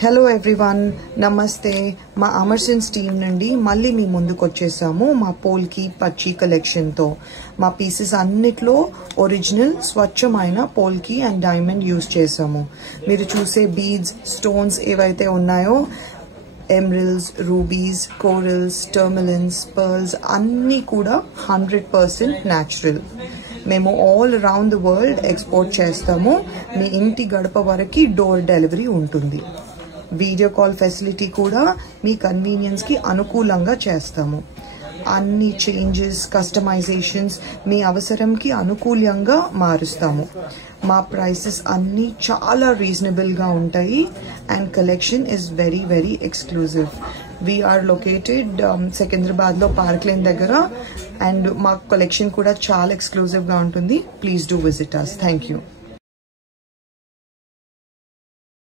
Hello everyone, నమస్తే. మా అమర్సన్స్ team నుండి మళ్ళీ మీ ముందుకు వచ్చేసాము మా పోల్కి పచ్చి కలెక్షన్తో. మా పీసెస్ అన్నిట్లో ఒరిజినల్ స్వచ్ఛమైన పోల్కి అండ్ డైమండ్ యూజ్ చేసాము. మీరు చూసే బీడ్స్, స్టోన్స్ ఏవైతే ఉన్నాయో ఎమరల్డ్స్, రూబీస్, కోరల్స్, టర్మలిన్స్, పర్ల్స్ అన్నీ కూడా 100% న్యాచురల్. మేము all around the world export చేస్తాము. మీ ఇంటి గడప వరకు డోర్ డెలివరీ ఉంటుంది. వీడియో కాల్ ఫెసిలిటీ కూడా మీ కన్వీనియన్స్కి అనుకూలంగా చేస్తాము. అన్ని చేంజెస్, కస్టమైజేషన్స్ మీ అవసరంకి అనుకూలంగా మారుస్తాము. మా ప్రైసెస్ అన్నీ చాలా రీజనబుల్గా ఉంటాయి and collection is very very exclusive. We are located సికింద్రాబాద్లో పార్క్ లైన్ దగ్గర అండ్ మా కలెక్షన్ కూడా చాలా ఎక్స్క్లూజివ్గా ఉంటుంది. Please do visit us. Thank you.